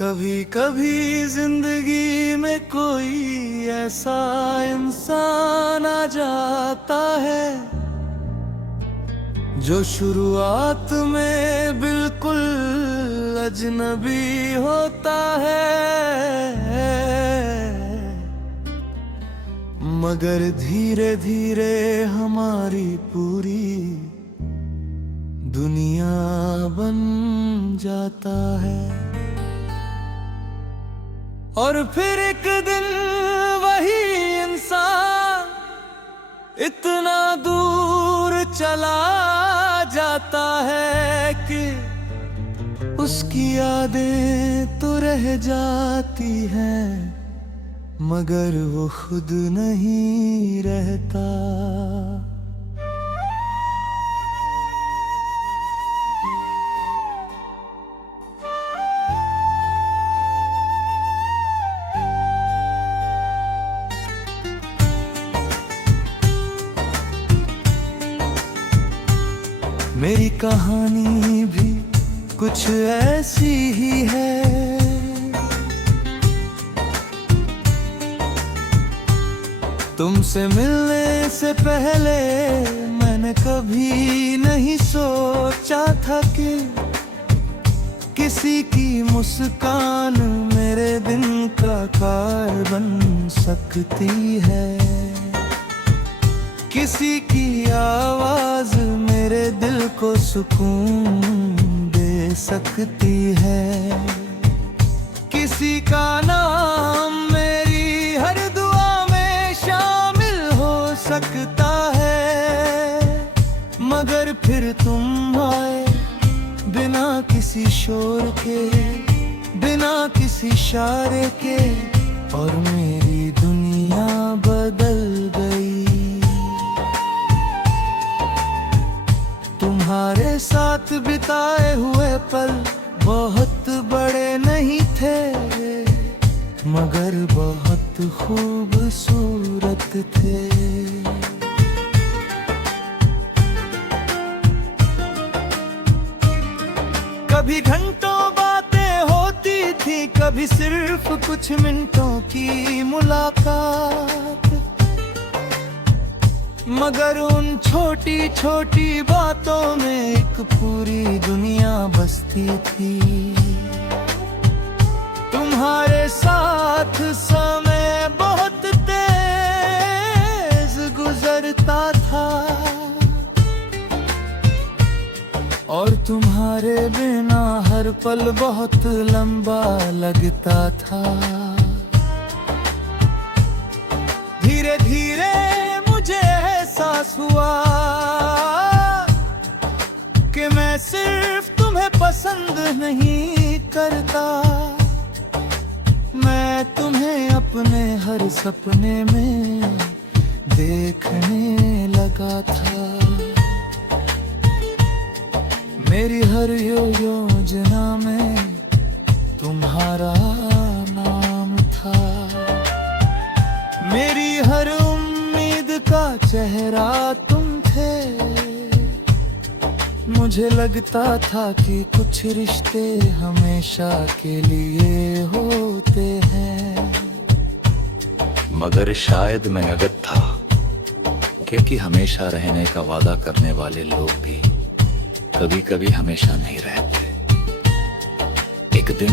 कभी कभी जिंदगी में कोई ऐसा इंसान आ जाता है जो शुरुआत में बिल्कुल अजनबी होता है, मगर धीरे धीरे हमारी पूरी दुनिया बन जाता है। और फिर एक दिन वही इंसान इतना दूर चला जाता है कि उसकी यादें तो रह जाती हैं, मगर वो खुद नहीं रहता। मेरी कहानी भी कुछ ऐसी ही है। तुमसे मिलने से पहले मैंने कभी नहीं सोचा था कि किसी की मुस्कान मेरे दिन का कार बन सकती है, किसी की आवाज मेरे दिल को सुकून दे सकती है, किसी का नाम मेरी हर दुआ में शामिल हो सकता है। मगर फिर तुम आए बिना किसी शोर के, बिना किसी इशारे के, और मेरी दुनिया बदल गई। तुम्हारे साथ बिताए हुए पल बहुत बड़े नहीं थे, मगर बहुत खूबसूरत थे। कभी घंटों बातें होती थी, कभी सिर्फ कुछ मिनटों की मुलाकात, मगर उन छोटी छोटी बातों में एक पूरी दुनिया बसती थी। तुम्हारे साथ समय बहुत तेज गुजरता था, और तुम्हारे बिना हर पल बहुत लंबा लगता था। धीरे धीरे मुझे एहसास हुआ कि मैं सिर्फ तुम्हें पसंद नहीं करता, मैं तुम्हें अपने हर सपने में देखने लगा था। मेरी हर योजना में तुम्हारा नाम था, मेरी हर उम्मीद का चेहरा तुम थे। मुझे लगता था कि कुछ रिश्ते हमेशा के लिए होते हैं, मगर शायद मैं गलत था, क्योंकि हमेशा रहने का वादा करने वाले लोग भी कभी कभी हमेशा नहीं रहते। एक दिन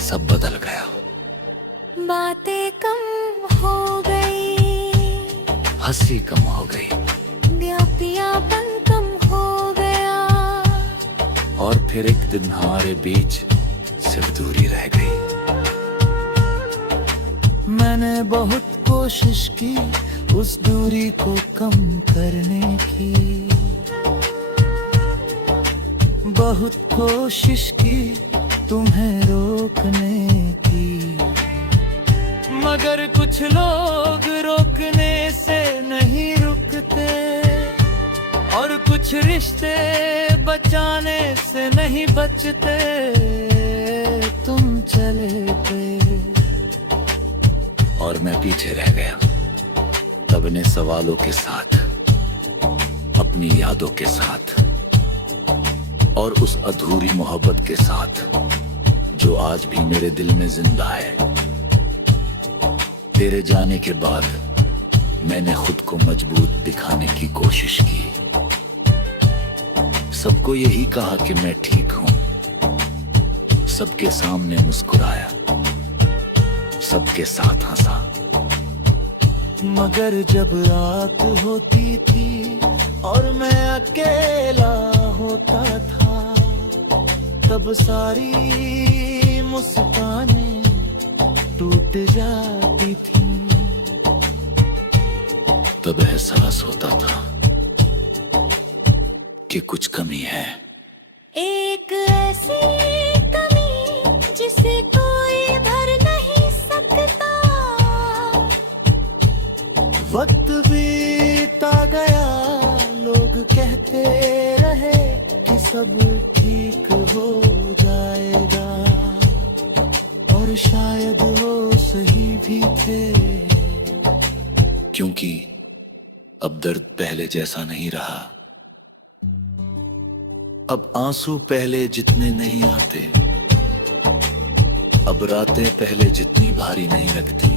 सब बदल गया, बातें कम हो गई, हंसी कम हो गई, प्यापन कम हो गया, और फिर एक दिन हमारे बीच सिर्फ दूरी रह गई। मैंने बहुत कोशिश की उस दूरी को कम करने की, बहुत कोशिश की तुम्हें रोकने की, मगर कुछ लोग रोकने से नहीं रुकते, और कुछ रिश्ते बचाने से नहीं बचते। तुम चले गए और मैं पीछे रह गया, अपने सवालों के साथ, अपनी यादों के साथ, और उस अधूरी मोहब्बत के साथ जो आज भी मेरे दिल में जिंदा है। तेरे जाने के बाद मैंने खुद को मजबूत दिखाने की कोशिश की। सबको यही कहा कि मैं ठीक हूं, सबके सामने मुस्कुराया, सबके साथ हंसा। मगर जब रात होती थी और मैं अकेला होता था, तब सारी मुस्कानें टूट जाती थी। तब एहसास होता था कि कुछ कमी है। एक ऐसी कमी जिसे कोई भर नहीं सकता। वक्त बीता गया, लोग कहते रहे कि सब ठीक हो जाएगा, और शायद वो सही भी थे। क्योंकि अब दर्द पहले जैसा नहीं रहा। अब आंसू पहले जितने नहीं आते, अब रातें पहले जितनी भारी नहीं लगती।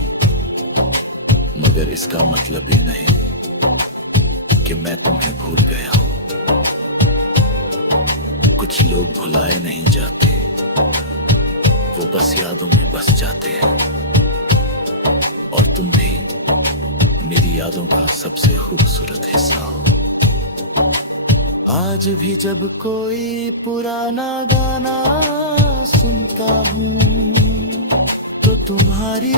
मगर इसका मतलब ये नहीं कि मैं तुम्हें भूल गया हूं। कुछ लोग भुलाए नहीं जाते, वो बस यादों में बस जाते हैं। और तुम भी मेरी यादों का सबसे खूबसूरत हिस्सा हो। आज भी जब कोई पुराना गाना सुनता हूँ तो तुम्हारी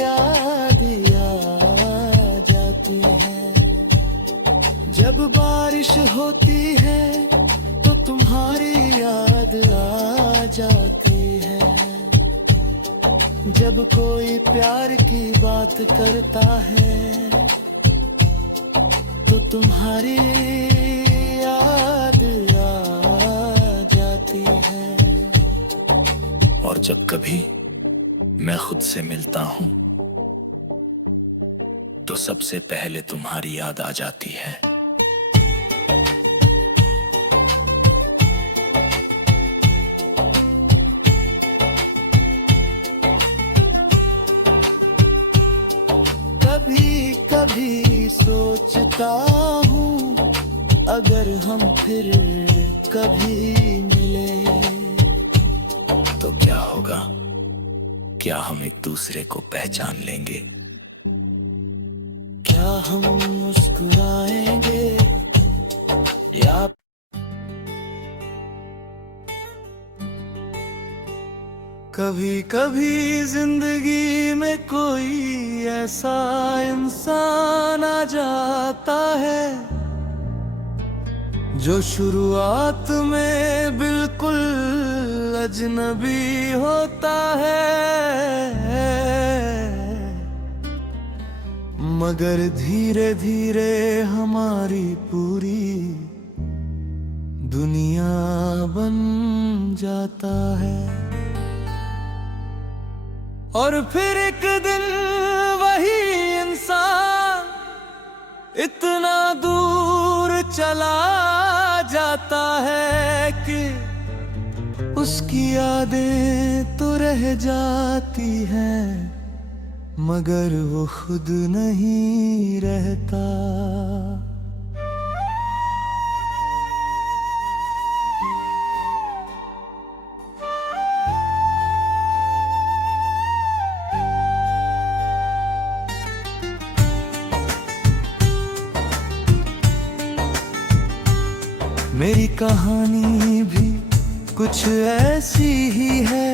याद आ जाती है। जब बारिश होती है तो तुम्हारी याद आ जाती है। जब कोई प्यार की बात करता है तो तुम्हारी याद आ जाती है। और जब कभी मैं खुद से मिलता हूं तो सबसे पहले तुम्हारी याद आ जाती है। कभी कभी सोचता हूँ अगर हम फिर कभी मिले तो क्या होगा? क्या हम एक दूसरे को पहचान लेंगे? क्या हम मुस्कुराएंगे या कभी कभी जिंदगी में कोई ऐसा इंसान आ जाता है जो शुरुआत में बिल्कुल अजनबी होता है, मगर धीरे धीरे हमारी पूरी दुनिया बन जाता है। और फिर एक दिन वही इंसान इतना दूर चला जाता है कि उसकी यादें तो रह जाती हैं, मगर वो खुद नहीं रहता। मेरी कहानी भी कुछ ऐसी ही है।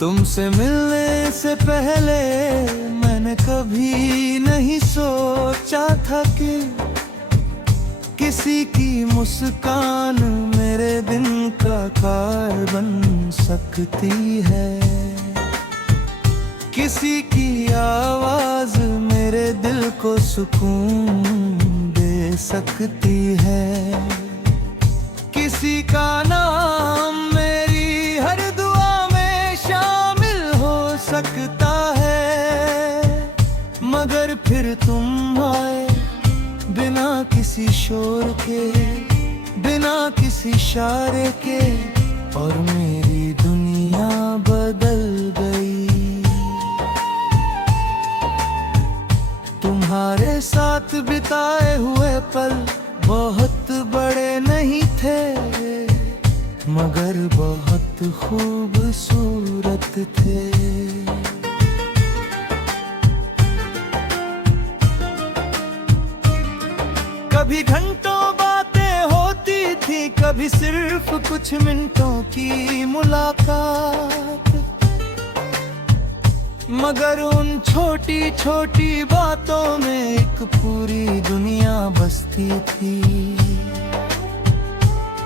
तुमसे मिलने से पहले मैंने कभी नहीं सोचा था कि किसी की मुस्कान मेरे दिन का कार बन सकती है। किसी की आवाज मेरे दिल को सुकून दे सकती है। किसी का नाम मेरी हर दुआ में शामिल हो सकता है, मगर फिर तुम आए बिना किसी शोर के, बिना किसी इशारे के, और मेरी दुनिया बदल गई। तुम्हारे साथ बिताए हुए पल बहुत बड़े नहीं थे, मगर बहुत खूबसूरत थे। कभी घंटों बातें होती थी, कभी सिर्फ कुछ मिनटों की मुलाकात, मगर उन छोटी छोटी बातों में एक पूरी दुनिया बसती थी।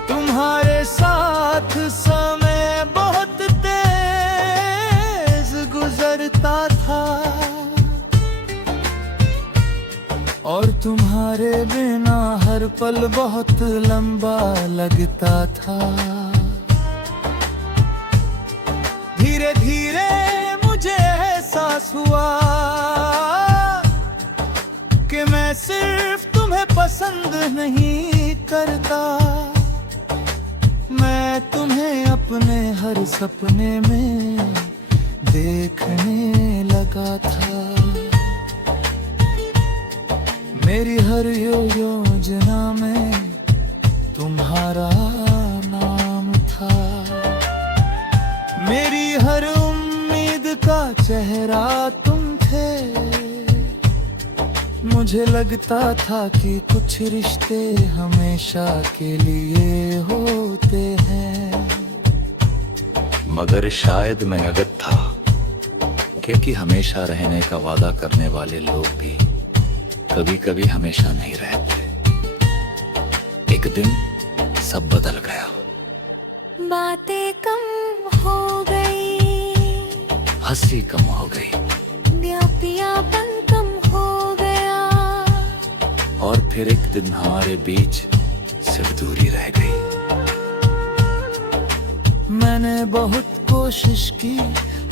तुम्हारे साथ समय बहुत तेज गुजरता था, और तुम्हारे बिना हर पल बहुत लंबा लगता था। धीरे धीरे मुझे एहसास हुआ कि मैं सिर्फ तुम्हें पसंद नहीं करता, मैं तुम्हें अपने हर सपने में देखने लगा था। मेरी हर योजना में तुम्हारा नाम था, मेरी हर उम्मीद का चेहरा तुम थे। मुझे लगता था कि कुछ रिश्ते हमेशा के लिए होते हैं, मगर शायद मैं गलत था, क्योंकि हमेशा रहने का वादा करने वाले लोग भी कभी कभी हमेशा नहीं रहते। एक दिन सब बदल गया, बातें कम हो गई, हंसी कम हो गई, प्यापन कम हो गया, और फिर एक दिन हमारे बीच सिर्फ दूरी रह गई। मैंने बहुत कोशिश की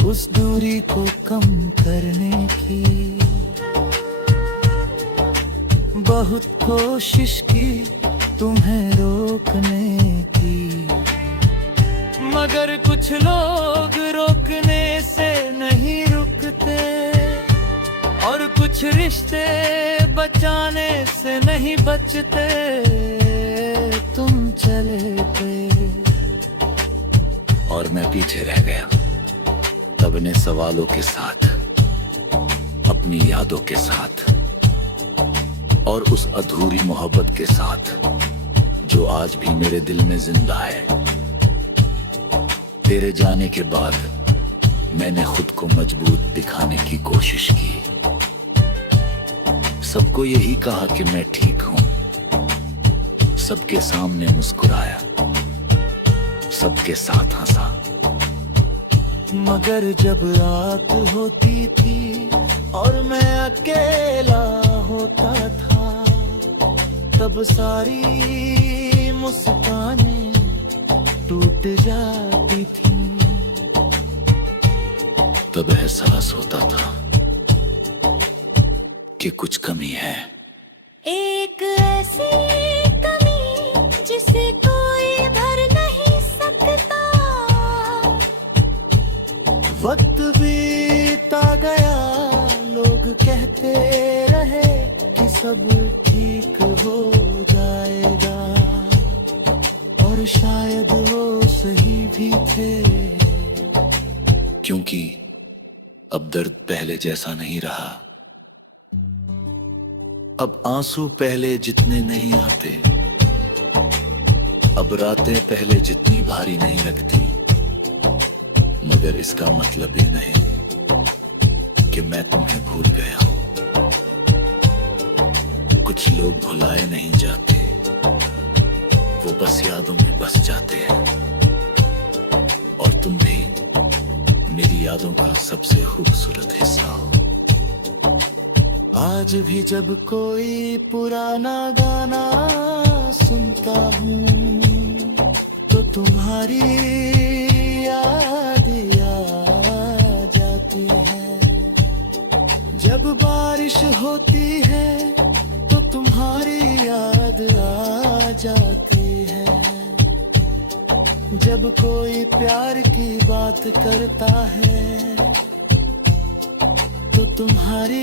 उस दूरी को कम करने की, बहुत कोशिश की तुम्हें रोकने की, मगर कुछ लोग रोकने से नहीं रुकते, और कुछ रिश्ते बचाने से नहीं बचते। तुम चले गए और मैं पीछे रह गया, अपने सवालों के साथ, अपनी यादों के साथ, और उस अधूरी मोहब्बत के साथ जो आज भी मेरे दिल में जिंदा है। तेरे जाने के बाद मैंने खुद को मजबूत दिखाने की कोशिश की, सबको यही कहा कि मैं ठीक हूं, सबके सामने मुस्कुराया, सबके साथ हंसा, मगर जब रात होती थी और मैं अकेला होता था, तब सारी मुस्कानें टूट जाती थी। तब एहसास होता था कि कुछ कमी है, एक ऐसी कमी जिसे कोई भर नहीं सकता। वक्त बीता गया, लोग कहते रहे कि सब ठीक हो जाएगा, और शायद वो सही भी थे, क्योंकि अब दर्द पहले जैसा नहीं रहा। अब आंसू पहले जितने नहीं आते, अब रातें पहले जितनी भारी नहीं लगती, मगर इसका मतलब ये नहीं कि मैं तुम्हें भूल गया हूं। कुछ लोग भुलाए नहीं जाते, वो बस यादों में बस जाते हैं, और तुम भी मेरी यादों का सबसे खूबसूरत हिस्सा हो। आज भी जब कोई पुराना गाना सुनता हूँ तो तुम्हारी याद आ जाती है। जब बारिश होती है तो तुम्हारी याद आ जाती है। जब कोई प्यार की बात करता है तो तुम्हारी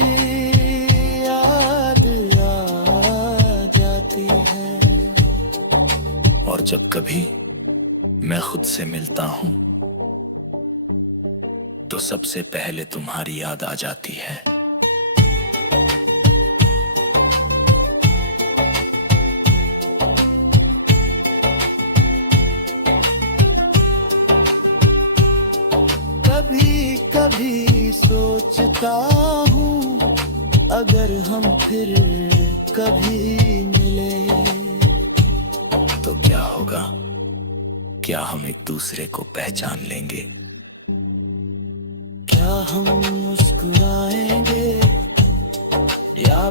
याद आ जाती है। और जब कभी मैं खुद से मिलता हूं तो सबसे पहले तुम्हारी याद आ जाती है। कभी कभी सोचता हूँ अगर हम फिर कभी मिले तो क्या होगा? क्या हम एक दूसरे को पहचान लेंगे? क्या हम मुस्कुराएंगे या